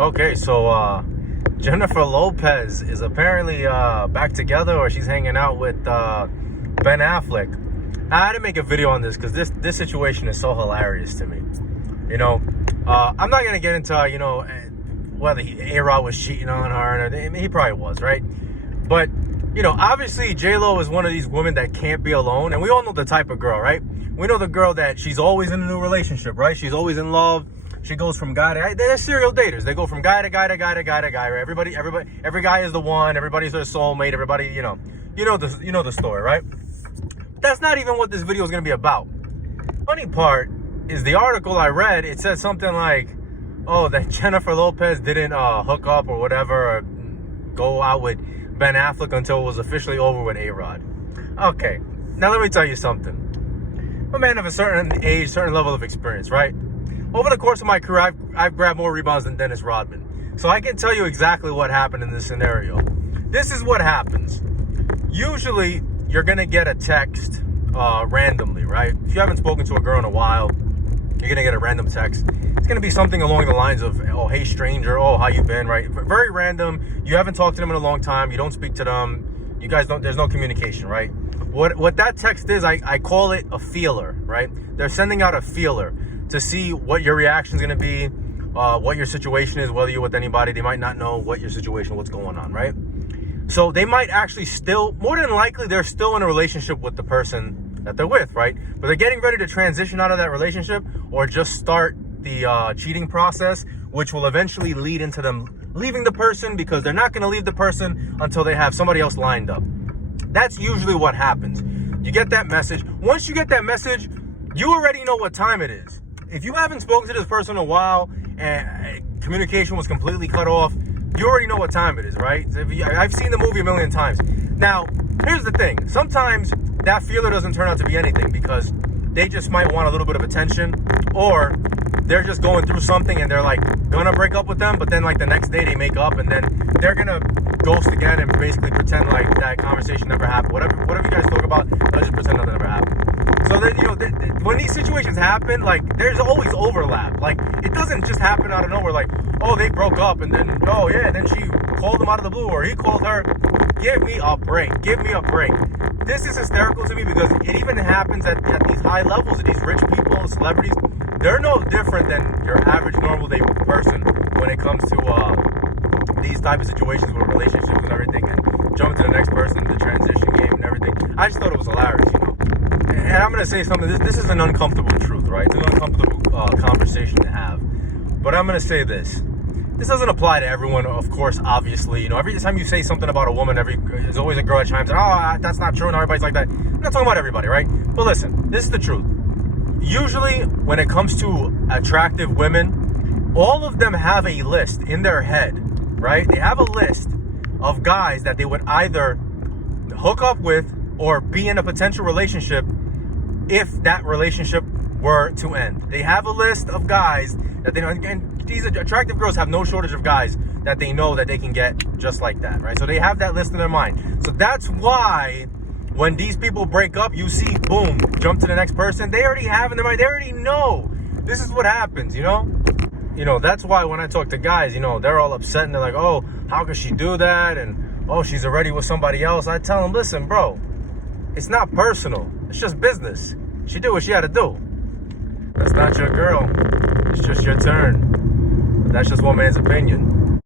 Okay, so Jennifer Lopez is apparently back together, or she's hanging out with Ben Affleck. I had to make a video on this because this situation is so hilarious to me. I'm not gonna get into whether A-Rod was cheating on her, and he probably was, right? But obviously JLo is one of these women that can't be alone, and we all know the type of girl, right? We know the girl that she's always in a new relationship, right? She's always in love. She goes from guy to guy. They're serial daters. They go from guy to guy to guy to guy to guy. Right? Every guy is the one. Everybody's their soulmate. Everybody, you know the story, right? That's not even what this video is gonna be about. Funny part is the article I read. It said something like, "Oh, that Jennifer Lopez didn't hook up or whatever, or go out with Ben Affleck until it was officially over with A-Rod." Okay, now let me tell you something. I'm a man of a certain age, certain level of experience, right? Over the course of my career, I've grabbed more rebounds than Dennis Rodman. So I can tell you exactly what happened in this scenario. This is what happens. Usually, you're going to get a text randomly, right? If you haven't spoken to a girl in a while, you're going to get a random text. It's going to be something along the lines of, "Oh, hey, stranger. Oh, how you been?" Right? Very random. You haven't talked to them in a long time. You don't speak to them. You guys don't, there's no communication, right? What that text is, I call it a feeler, right? They're sending out a feeler to see what your reaction is going to be, what your situation is, whether you're with anybody. They might not know what your situation, what's going on, right? So they might actually still, more than likely, they're still in a relationship with the person that they're with, right? But they're getting ready to transition out of that relationship or just start the cheating process, which will eventually lead into them leaving the person, because they're not going to leave the person until they have somebody else lined up. That's usually what happens. You get that message. Once you get that message, you already know what time it is. If you haven't spoken to this person in a while and communication was completely cut off, you already know what time it is, right? I've seen the movie a million times. Now, here's the thing. Sometimes that feeler doesn't turn out to be anything because they just might want a little bit of attention, or they're just going through something and they're like gonna break up with them, but then like the next day they make up and then they're gonna ghost again and basically pretend like that conversation never happened. Whatever you guys talk about, let's just pretend nothing ever happened. So then, when these situations happen, like, there's always overlap. Like, it doesn't just happen out of nowhere. Like, oh, they broke up, and then, oh yeah, then she called him out of the blue, or he called her. Give me a break. Give me a break. This is hysterical to me because it even happens at these high levels, of these rich people, celebrities. They're no different than your average normal day person when it comes to these type of situations with relationships and everything, and jumping to the next person, the transition game and everything. I just thought it was hilarious, And I'm going to say something. This is an uncomfortable truth, right? It's an uncomfortable conversation to have. But I'm going to say this. This doesn't apply to everyone, of course, obviously. Every time you say something about a woman, there's always a girl that chimes in, "Oh, that's not true," and everybody's like that. I'm not talking about everybody, right? But listen, this is the truth. Usually, when it comes to attractive women, all of them have a list in their head, right? They have a list of guys that they would either hook up with or be in a potential relationship if that relationship were to end. They have a list of guys that they know, and these attractive girls have no shortage of guys that they know that they can get just like that, right? So they have that list in their mind. So that's why when these people break up, you see, boom, jump to the next person. They already have in their mind, they already know this is what happens, That's why when I talk to guys, they're all upset and they're like, "Oh, how could she do that?" And, "Oh, she's already with somebody else." I tell them, listen, bro, it's not personal. It's just business. She did what she had to do. That's not your girl. It's just your turn. That's just one man's opinion.